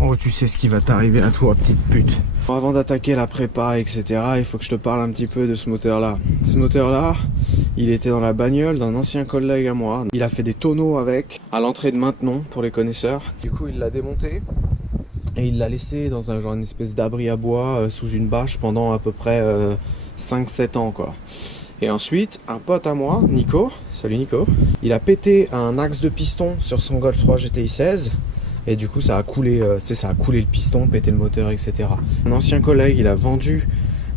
Oh, tu sais ce qui va t'arriver à toi, petite pute. Bon, avant d'attaquer la prépa, etc., il faut que je te parle un petit peu de ce moteur-là. Ce moteur-là, il était dans la bagnole d'un ancien collègue à moi. Il a fait des tonneaux avec, à l'entrée de Maintenon, pour les connaisseurs. Du coup, il l'a démonté et il l'a laissé dans un genre une espèce d'abri à bois sous une bâche pendant à peu près 5-7 ans, quoi. Et ensuite, un pote à moi, Nico, salut Nico, il a pété un axe de piston sur son Golf 3 GTI 16. Et du coup ça a coulé, ça a coulé le piston, pété le moteur, etc. Un ancien collègue, il a vendu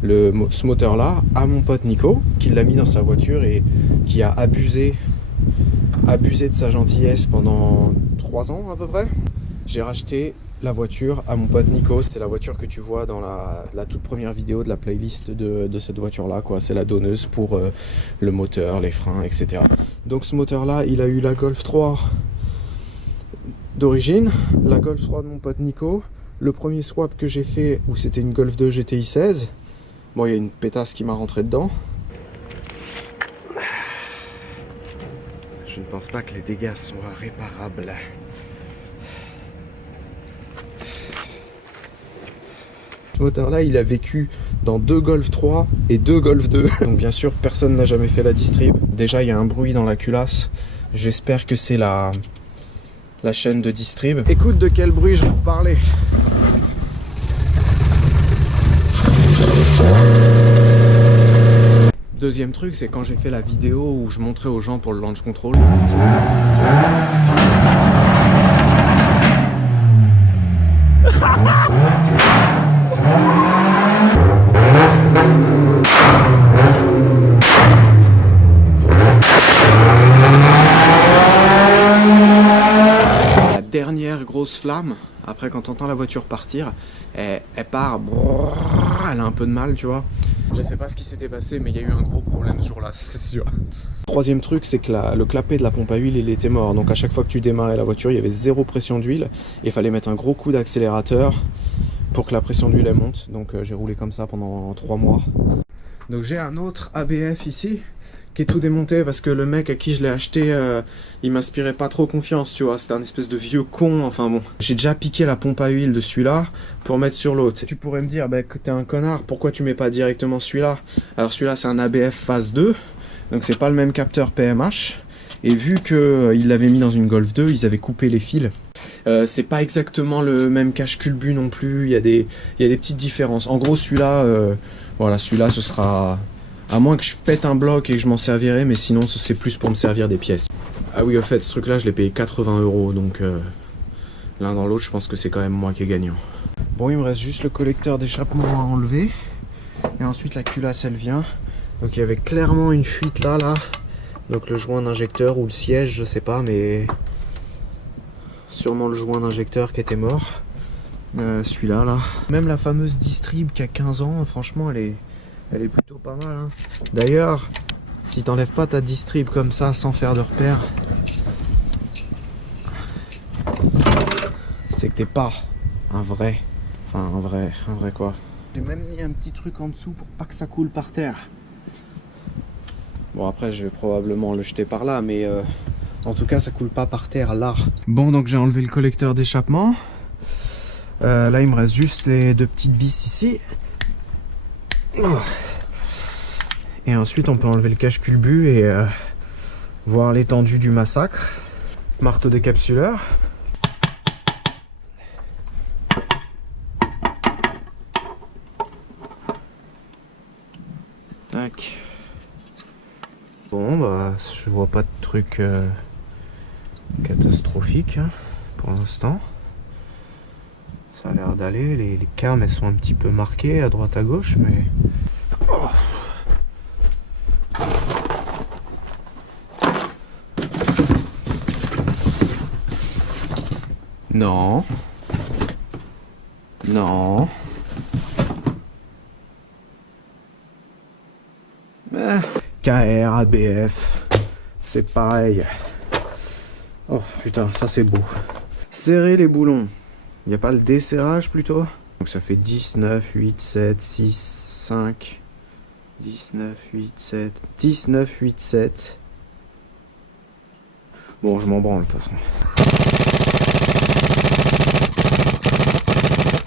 ce moteur là à mon pote Nico, qui l'a mis dans sa voiture et qui a abusé de sa gentillesse pendant 3 ans à peu près. J'ai racheté la voiture à mon pote Nico. C'est la voiture que tu vois dans la toute première vidéo de la playlist de cette voiture là, quoi. C'est la donneuse pour le moteur, les freins, etc. Donc ce moteur là, il a eu la Golf 3 d'origine, la Golf 3 de mon pote Nico, le premier swap que j'ai fait où c'était une Golf 2 GTI 16. Bon, il y a une pétasse qui m'a rentré dedans. Je ne pense pas que les dégâts soient réparables. Ce moteur là, il a vécu dans 2 Golf 3 et 2 Golf 2. Donc bien sûr, personne n'a jamais fait la distrib. Déjà, il y a un bruit dans la culasse. J'espère que c'est la chaîne de distrib. Écoute de quel bruit je vais vous parler. Deuxième truc, c'est quand j'ai fait la vidéo où je montrais aux gens pour le launch control. Dernière grosse flamme, après quand t'entends la voiture partir, elle part, elle a un peu de mal, tu vois. Je sais pas ce qui s'était passé, mais il y a eu un gros problème ce jour-là, c'est sûr. Troisième truc, c'est que le clapet de la pompe à huile, il était mort. Donc à chaque fois que tu démarrais la voiture, il y avait 0 pression d'huile. Et il fallait mettre un gros coup d'accélérateur pour que la pression d'huile monte. Donc j'ai roulé comme ça pendant 3 mois. Donc j'ai un autre ABF ici, qui est tout démonté parce que le mec à qui je l'ai acheté, il m'inspirait pas trop confiance, tu vois. C'était un espèce de vieux con, enfin bon. J'ai déjà piqué la pompe à huile de celui-là pour mettre sur l'autre. Tu pourrais me dire, bah, que t'es un connard, pourquoi tu mets pas directement celui-là? Alors celui-là c'est un ABF phase 2, donc c'est pas le même capteur PMH. Et vu qu'il l'avait mis dans une Golf 2, ils avaient coupé les fils. C'est pas exactement le même cache culbu non plus, il y a des petites différences. En gros celui-là, voilà, celui-là ce sera... À moins que je pète un bloc et que je m'en servirai, mais sinon c'est plus pour me servir des pièces. Ah oui, au fait, ce truc-là, je l'ai payé 80 €, donc l'un dans l'autre, je pense que c'est quand même moi qui ai gagnant. Bon, il me reste juste le collecteur d'échappement à enlever. Et ensuite, la culasse, elle vient. Donc il y avait clairement une fuite là. Donc le joint d'injecteur ou le siège, je sais pas, mais sûrement le joint d'injecteur qui était mort. Celui-là, là. Même la fameuse distrib qui a 15 ans, franchement, elle est plutôt pas mal, hein. D'ailleurs, si t'enlèves pas ta distrib comme ça sans faire de repère, c'est que t'es pas un vrai. Enfin, un vrai quoi. J'ai même mis un petit truc en dessous pour pas que ça coule par terre. Bon, après, je vais probablement le jeter par là, mais en tout cas, ça coule pas par terre là. Bon, donc j'ai enlevé le collecteur d'échappement. Là, il me reste juste les 2 petites vis ici. Et ensuite on peut enlever le cache culbu et voir l'étendue du massacre. Marteau décapsuleur. Tac. Bon bah je vois pas de truc catastrophique, hein, pour l'instant. Ça a l'air d'aller, les cames elles sont un petit peu marquées à droite à gauche, mais... Oh. Non. Non. KR, ABF, c'est pareil. Oh putain, ça c'est beau. Serrer les boulons. Il n'y a pas le desserrage plutôt? Donc ça fait 10, 9, 8, 7, 6, 5, 10, 9, 8, 7, 10, 9, 8, 7. Bon, je m'en branle de toute façon.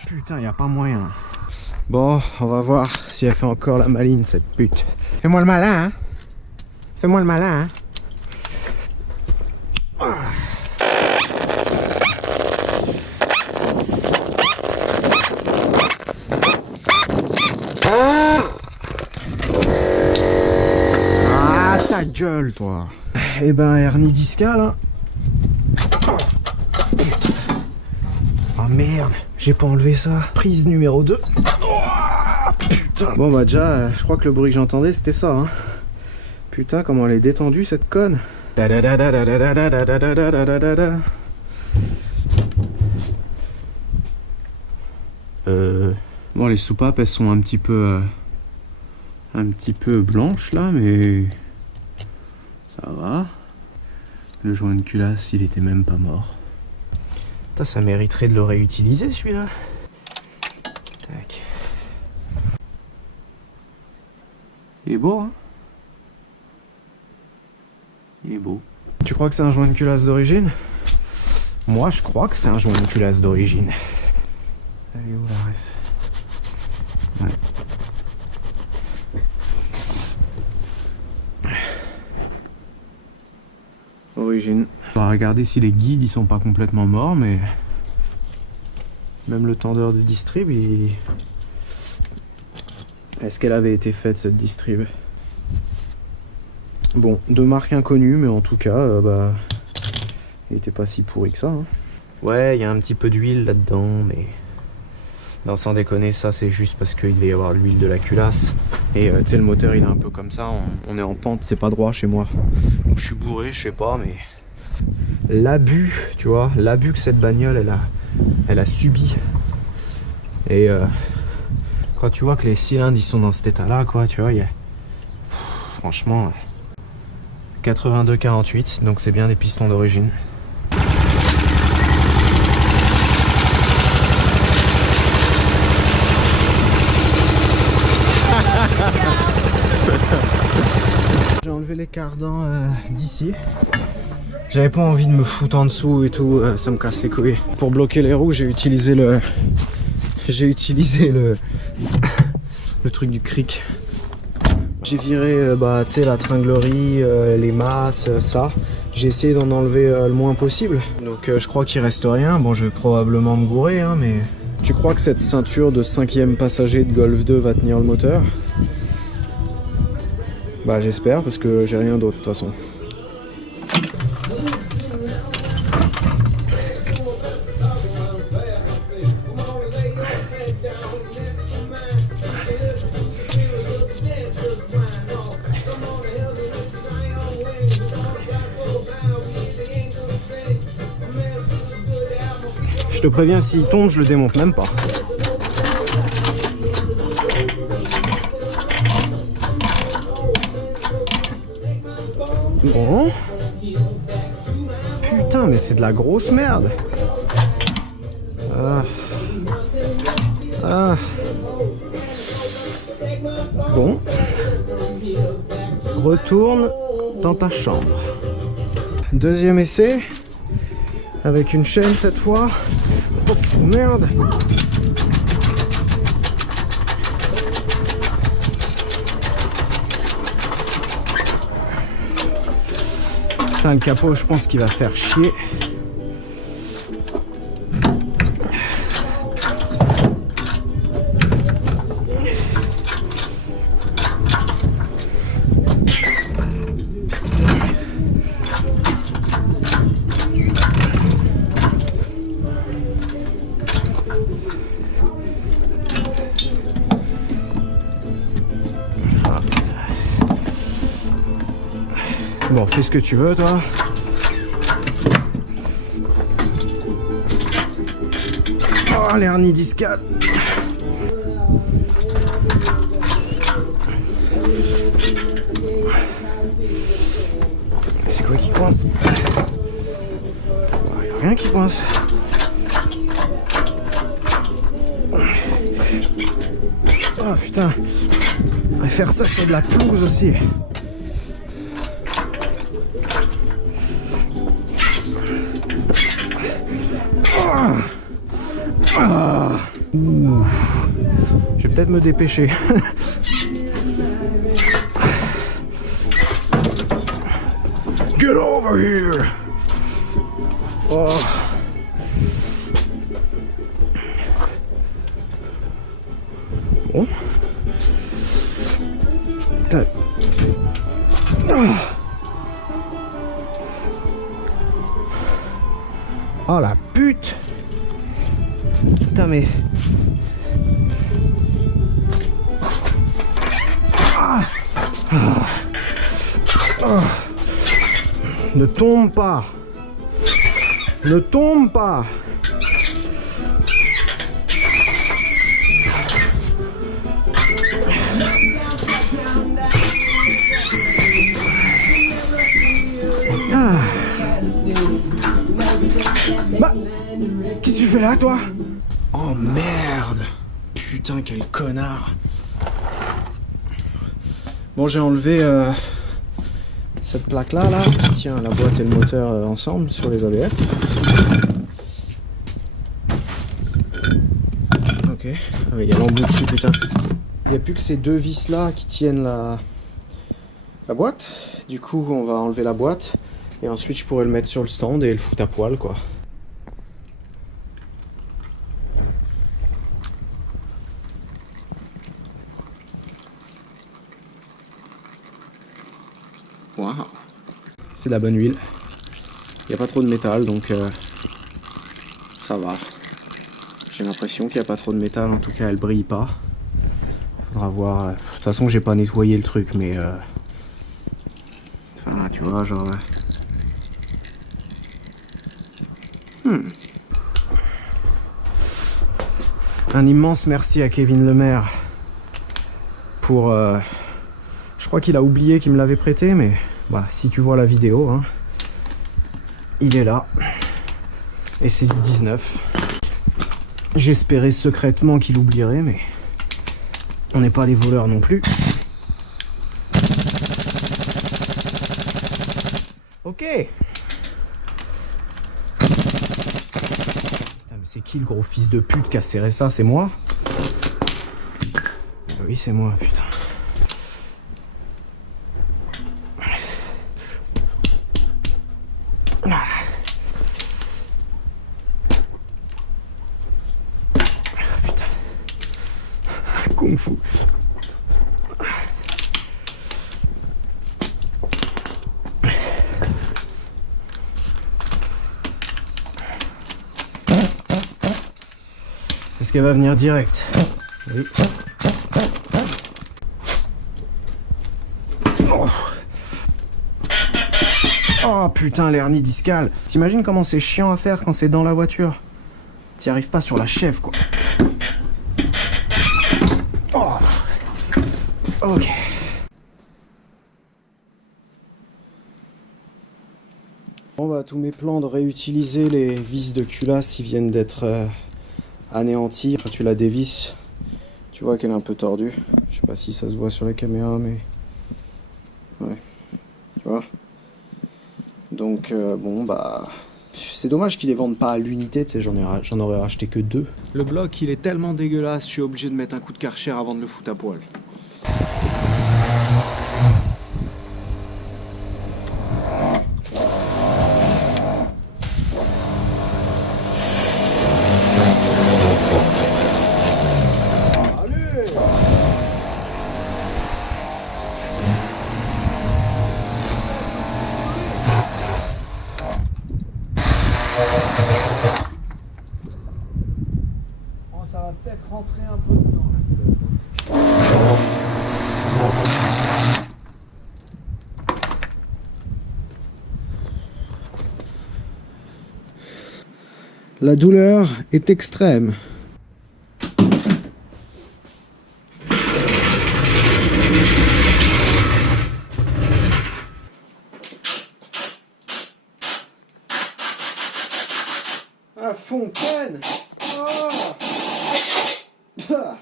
Putain, y a pas moyen. Bon, on va voir si elle fait encore la maline, cette pute. Fais-moi le malin, hein. Fais-moi le malin, hein. Ah, ta gueule, toi. Eh ben, hernie discale, hein. Putain. Oh merde, j'ai pas enlevé ça. Prise numéro 2. Oh, putain. Bon bah déjà, je crois que le bruit que j'entendais c'était ça, hein. Putain, comment elle est détendue cette conne. Bon, les soupapes elles sont un petit peu blanches là, mais ça va. Le joint de culasse il était même pas mort. Putain, ça mériterait de le réutiliser celui-là. Tac. Il est beau, hein. Il est beau. Tu crois que c'est un joint de culasse d'origine? Moi je crois que c'est un joint de culasse d'origine. Elle est où la ref? Ouais. Origine. On va regarder si les guides ils sont pas complètement morts, mais même le tendeur de distrib, il... Est-ce qu'elle avait été faite cette distrib? Bon, de marque inconnue, mais en tout cas, bah, il était pas si pourri que ça. Hein. Ouais, il y a un petit peu d'huile là-dedans, mais non, sans déconner, ça c'est juste parce qu'il devait y avoir de l'huile de la culasse. Et tu sais, le moteur il est un peu comme ça, on est en pente, c'est pas droit chez moi. Donc je suis bourré, je sais pas, mais l'abus, tu vois, l'abus que cette bagnole elle a subi. Et quand tu vois que les cylindres ils sont dans cet état là, quoi, tu vois, il y a... franchement 82-48, donc c'est bien des pistons d'origine. J'ai enlevé les cardans d'ici. J'avais pas envie de me foutre en dessous et tout, ça me casse les couilles. Pour bloquer les roues, j'ai utilisé le truc du cric. J'ai viré bah, tu sais, la tringlerie, les masses, ça. J'ai essayé d'en enlever le moins possible. Donc je crois qu'il reste rien. Bon, je vais probablement me gourer, hein, mais... Tu crois que cette ceinture de 5e passager de Golf 2 va tenir le moteur? Bah j'espère, parce que j'ai rien d'autre de toute façon. Je te préviens, s'il tombe, je le démonte même pas. Bon. Putain, mais c'est de la grosse merde. Ah. Bon. Retourne dans ta chambre. Deuxième essai. Avec une chaîne cette fois. Oh merde. Putain, le capot, je pense qu'il va faire chier. Bon, fais ce que tu veux, toi. Oh, l'hernie discale. C'est quoi qui coince? Il n'y a rien qui coince. Oh putain. Faire ça, c'est de la pelouse aussi. peut-être me dépêcher. Get over here! Oh. Bon. Oh la pute! Putain mais... Ah. Ah. Ne tombe pas! Ne tombe pas! Ah. Bah, qu'est-ce que tu fais là, toi? Oh merde! Putain, quel connard! Bon, j'ai enlevé cette plaque-là, là, qui tient la boîte et le moteur ensemble sur les ABF. Ok, ah oui, il y a l'embout dessus, putain. Il n'y a plus que ces deux vis-là qui tiennent la boîte. Du coup, on va enlever la boîte. Et ensuite, je pourrais le mettre sur le stand et le foutre à poil, quoi. Waouh. C'est de la bonne huile. Il n'y a pas trop de métal, donc ça va. J'ai l'impression qu'il n'y a pas trop de métal, en tout cas, elle brille pas. Faudra voir. De toute façon, j'ai pas nettoyé le truc, mais... Enfin, tu vois, genre... Un immense merci à Kevin Lemaire pour... je crois qu'il a oublié qu'il me l'avait prêté, mais bah, si tu vois la vidéo, hein, il est là. Et c'est du 19. J'espérais secrètement qu'il oublierait, mais on n'est pas des voleurs non plus. Ok. C'est qui le gros fils de pute qui a serré ça? C'est moi? Oui, c'est moi, putain. Putain. Kung Fu. Est-ce qu'elle va venir direct? Oui. Oh, oh putain, l'hernie discale. T'imagines comment c'est chiant à faire quand c'est dans la voiture? T'y arrives pas sur la chèvre, quoi. Oh. Ok. Bon bah tous mes plans de réutiliser les vis de culasse, ils viennent d'être... anéanti. Quand tu la dévisses, tu vois qu'elle est un peu tordue. Je sais pas si ça se voit sur la caméra, mais ouais, tu vois. Donc bon bah c'est dommage qu'ils les vendent pas à l'unité, tu sais, j'en aurais racheté que 2. Le bloc il est tellement dégueulasse, je suis obligé de mettre un coup de Karcher avant de le foutre à poil. Ça va peut-être rentrer un peu dedans la douleur est extrême. Ah, fontaine! Oh! Ah.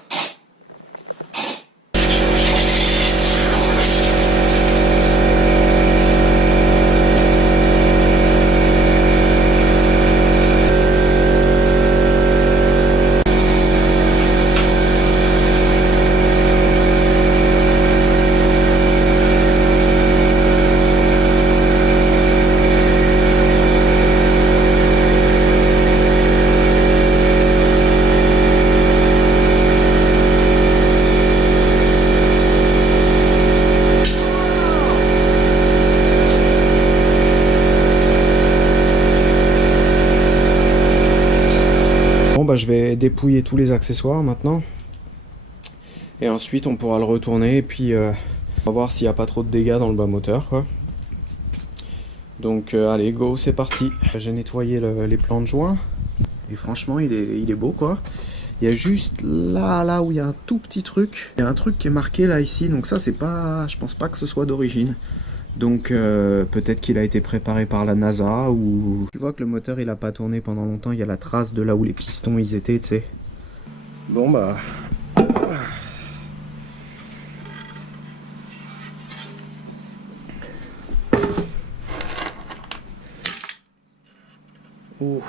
bah, je vais dépouiller tous les accessoires maintenant. Et ensuite on pourra le retourner et puis on va voir s'il n'y a pas trop de dégâts dans le bas moteur, quoi. Donc allez, go, c'est parti. J'ai nettoyé les plans de joint. Et franchement il est beau, quoi. Il y a juste là où il y a un tout petit truc. Il y a un truc qui est marqué là ici. Donc ça c'est pas, je pense pas que ce soit d'origine. Donc peut-être qu'il a été préparé par la NASA ou... Tu vois que le moteur il a pas tourné pendant longtemps. Il y a la trace de là où les pistons ils étaient, tu sais. Bon bah... Oh.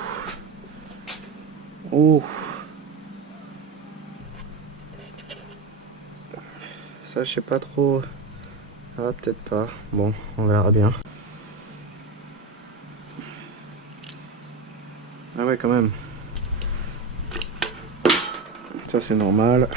Oh. Ça je sais pas trop. Ah peut-être pas. Bon, on verra bien. Ah ouais quand même. Ça c'est normal.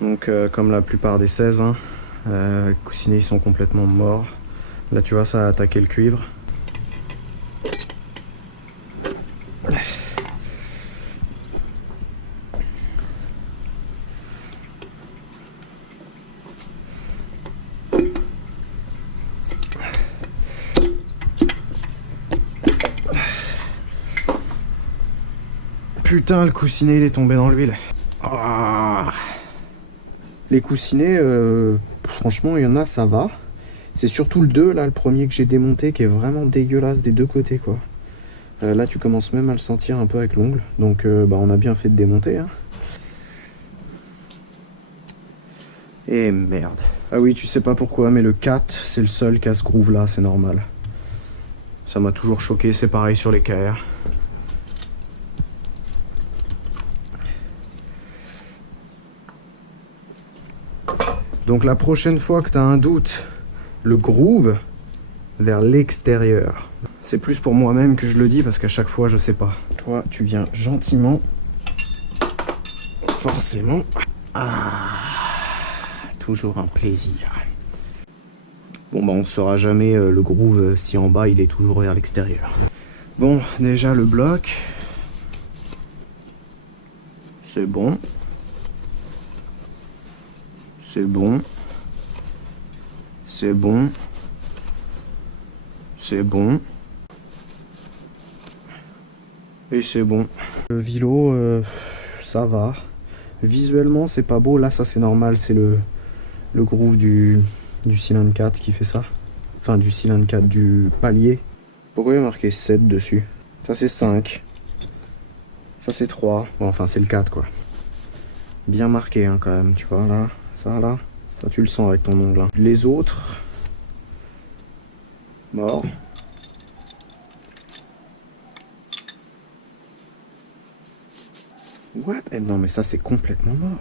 Donc comme la plupart des 16, hein, les coussinets ils sont complètement morts. Là tu vois ça a attaqué le cuivre. Putain, le coussinet il est tombé dans l'huile. Ah. Les coussinets, franchement, il y en a, ça va. C'est surtout le 2, là, le premier que j'ai démonté, qui est vraiment dégueulasse des deux côtés, quoi. Là, tu commences même à le sentir un peu avec l'ongle. Donc, bah, on a bien fait de démonter. Hein. Et merde. Ah oui, tu sais pas pourquoi, mais le 4, c'est le seul qui a ce groove-là, c'est normal. Ça m'a toujours choqué, c'est pareil sur les KR. Donc la prochaine fois que tu as un doute, le groove vers l'extérieur. C'est plus pour moi-même que je le dis parce qu'à chaque fois je sais pas. Toi tu viens gentiment, forcément. Ah, toujours un plaisir. Bon bah on ne saura jamais le groove si en bas il est toujours vers l'extérieur. Bon, déjà le bloc. C'est bon. C'est bon. C'est bon. C'est bon. Et c'est bon. Le vilo, ça va. Visuellement, c'est pas beau. Là, ça c'est normal. C'est le groove du cylindre 4 qui fait ça. Enfin, du cylindre 4, du palier. Pourquoi il y a marqué 7 dessus? Ça c'est 5. Ça c'est 3. Bon, enfin, c'est le 4 quoi. Bien marqué hein, quand même, tu vois là. Ça tu le sens avec ton ongle. Hein. Les autres, mort. What? Eh non mais ça c'est complètement mort.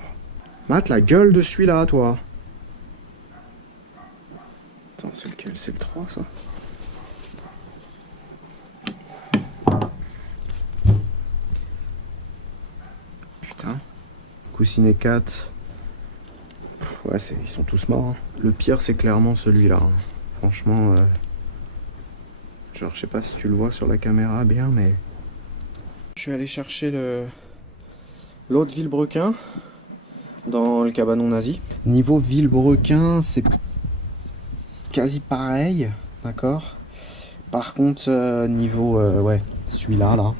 Mate la gueule de celui-là, toi. Attends, c'est lequel? C'est le 3 ça? Putain. Coussinet 4. Ouais, ils sont tous morts. Hein. Le pire, c'est clairement celui-là. Hein. Franchement, genre, je sais pas si tu le vois sur la caméra bien, mais... Je suis allé chercher l'autre vilebrequin dans le cabanon nazi. Niveau vilebrequin, c'est quasi pareil, d'accord? Par contre, niveau... ouais, celui-là, là.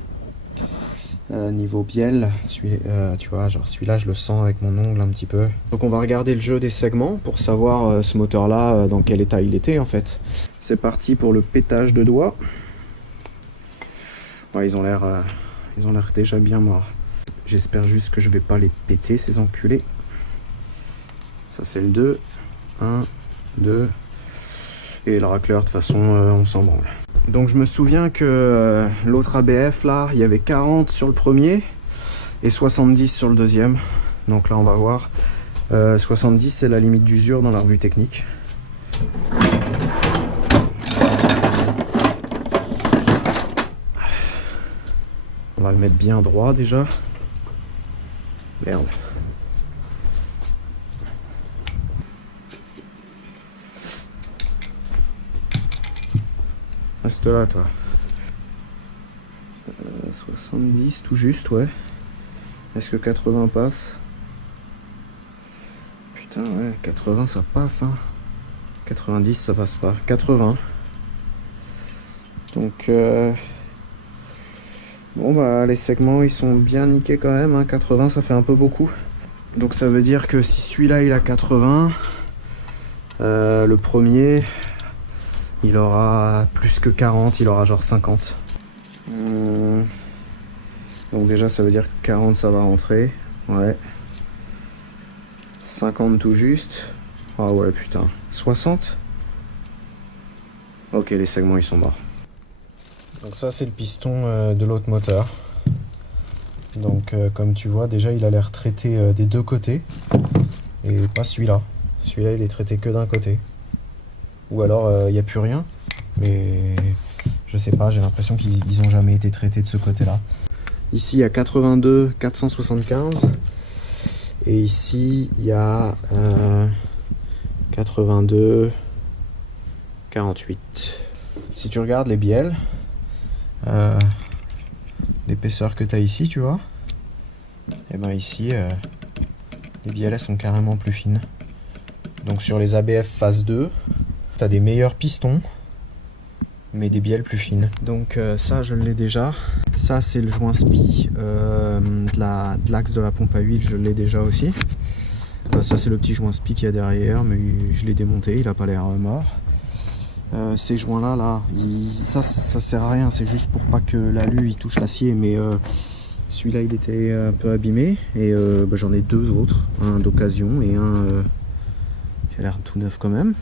Niveau bielle, tu vois, genre celui-là je le sens avec mon ongle un petit peu. Donc on va regarder le jeu des segments pour savoir ce moteur là dans quel état il était en fait. C'est parti pour le pétage de doigts. Ouais, ils ont l'air déjà bien morts. J'espère juste que je vais pas les péter ces enculés. Ça c'est le 2. 1, 2. Et le racleur de toute façon on s'en branle. Donc je me souviens que l'autre ABF là, il y avait 40 sur le premier et 70 sur le deuxième. Donc là on va voir. 70 c'est la limite d'usure dans la revue technique. va le mettre bien droit déjà. Merde. Reste là, toi. 70 tout juste, ouais. Est-ce que 80 passe? Putain, ouais, 80 ça passe, hein. 90 ça passe pas. 80. Donc, bon, bah, les segments ils sont bien niqués quand même, hein. 80 ça fait un peu beaucoup. Donc, ça veut dire que si celui-là il a 80, le premier il aura plus que 40, il aura genre 50. Donc déjà ça veut dire que 40 ça va rentrer. Ouais. 50 tout juste. Ah ouais putain. 60. Ok, les segments ils sont morts. Donc ça c'est le piston de l'autre moteur. Donc comme tu vois déjà il a l'air traité des deux côtés. Et pas celui-là. Celui-là il est traité que d'un côté. Ou alors il n'y a plus rien. Mais je sais pas, j'ai l'impression qu'ils ont jamais été traités de ce côté-là. Ici il y a 82 475. Et ici il y a 82 48. Si tu regardes les bielles, l'épaisseur que tu as ici, tu vois, et ben ici les bielles elles sont carrément plus fines. Donc sur les ABF phase 2, tu as des meilleurs pistons mais des bielles plus fines. Donc ça je l'ai déjà. Ça c'est le joint spi de l'axe de la pompe à huile, je l'ai déjà aussi. Ça c'est le petit joint spi qu'il y a derrière, mais je l'ai démonté, il a pas l'air mort. Ces joints là, ça sert à rien, c'est juste pour pas que l'alu il touche l'acier, mais celui-là il était un peu abîmé et j'en ai deux autres, un d'occasion et un qui a l'air tout neuf quand même.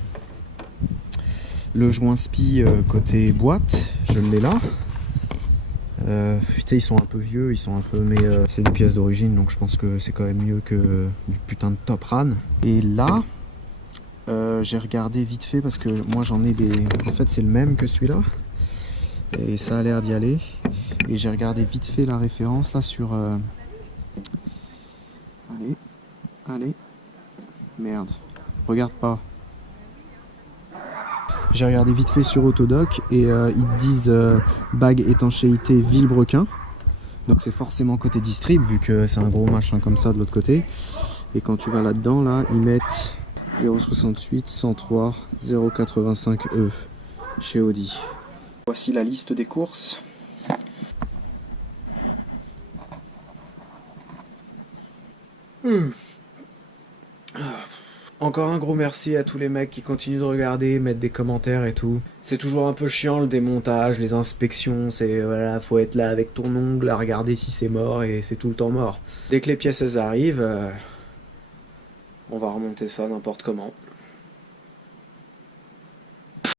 Le joint spi côté boîte, je l'ai là. Ils sont un peu vieux, mais c'est des pièces d'origine, donc je pense que c'est quand même mieux que du putain de Top Ran. Et là, j'ai regardé vite fait parce que moi j'en ai des. En fait, c'est le même que celui-là, et ça a l'air d'y aller. Et j'ai regardé vite fait la référence là sur. Allez, merde, regarde pas. J'ai regardé vite fait sur Autodoc et ils disent bague étanchéité Villebrequin. Donc c'est forcément côté distrib vu que c'est un gros machin comme ça de l'autre côté. Et quand tu vas là-dedans, là, ils mettent 068 103 085 E chez Audi. Voici la liste des courses. Encore un gros merci à tous les mecs qui continuent de regarder, mettre des commentaires et tout. C'est toujours un peu chiant le démontage, les inspections, c'est voilà, faut être là avec ton ongle à regarder si c'est mort et c'est tout le temps mort. Dès que les pièces elles arrivent, on va remonter ça n'importe comment.